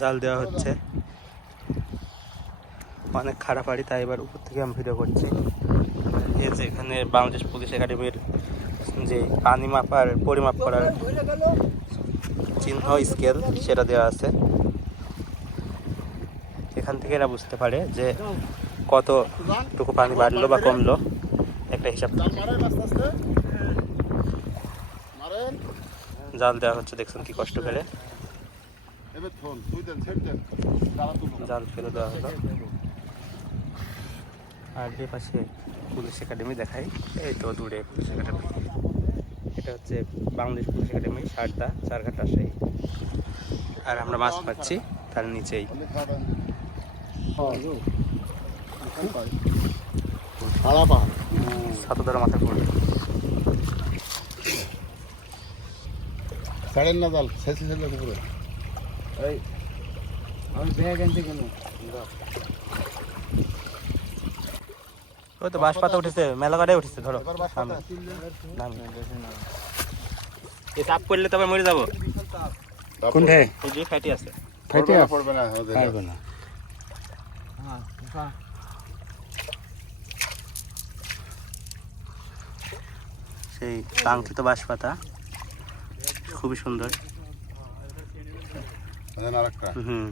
জাল দেওয়া হচ্ছে। অনেক খারাপ আড়ি তাই এবার উপর থেকে আমি ভিডিও করছি। এই যে এখানে বাংলাদেশ পুলিশ একাডেমির যে পানি মাপার পরিমাপ করার চিহ্ন স্কেল সেটা দেওয়া আছে। এখান থেকে এরা বুঝতে পারে যে কতটুকু পানি বাড়লো বা কমলো। একটা হিসাব জাল দেওয়া হচ্ছে দেখছেন কি কষ্ট করে। জাল ফেলে দেওয়া হলো আর যে পাশে পুলিশ একাডেমি দেখাই এই তো দূরে পুলিশ একাডেমি। এটা হচ্ছে বাংলাদেশ পুলিশ একাডেমি সারদা চারঘাট রাজশাহী। আর আমরা মাছ পাচ্ছি তার নিচেই। সাতদার মাথা পড়বে। ছাড়েন না জাল শেষে শেষে পুকুরে আমি ব্যাগ আনতে কেন ওই তো বাঁশ পাতা উঠেছে মেলা গাড়ে উঠেছে ধরো এবার বাস সামনে। কথা নামি। এ চাপ করলে তবে মরে যাব। কোনটা? এই যে ফ্যাটি আছে। পড়বে না পড়বে না হ্যাঁ সেই কাঙ্ক্ষিত বাঁশ পাতা খুবই সুন্দর। হুম।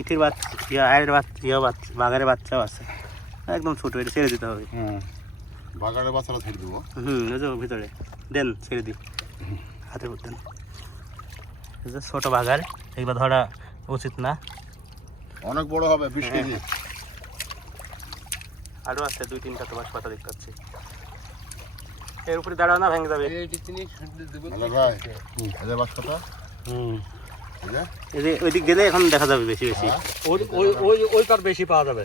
ইটের বাচ্চা ইয়া আয়ের বাচ্চা ইয়া বাচ্চা বাগানের বাচ্চাও আছে। একদম ছোট এটা ছেড়ে দিতে হবে। হ্যাঁ বাগানের বাচ্চারা ছেড়ে দেবো। হুম ওই যে ভিতরে। দেন ছেড়ে দিই। হাতের উপর দেন। যে ছোট বাগার এগুলো ধরা উচিত না। অনেক বড় হবে বিশ কেজি। আরও আছে দুই তিনটা তো বাঁশ পাতা দেখতে পাচ্ছি। এর উপরে দাঁড়াও না ভেঙে যাবে। ভাই। এই যে বাস হুম। এই যে ওইদিক গেলে এখন দেখা যাবে বেশি বেশি। ওই ওই ওই ওই তার বেশি পাওয়া যাবে।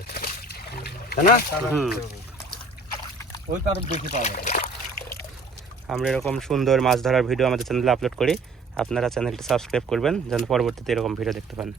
তাই না? হুম। ওই তার বেশি পাওয়া যাবে। আমরা এরকম সুন্দর মাছ ধরার ভিডিও আমাদের চ্যানেলে আপলোড করি। আপনারা চ্যানেলটি সাবস্ক্রাইব করবেন যেন পরবর্তীতে এরকম ভিডিও দেখতে পান।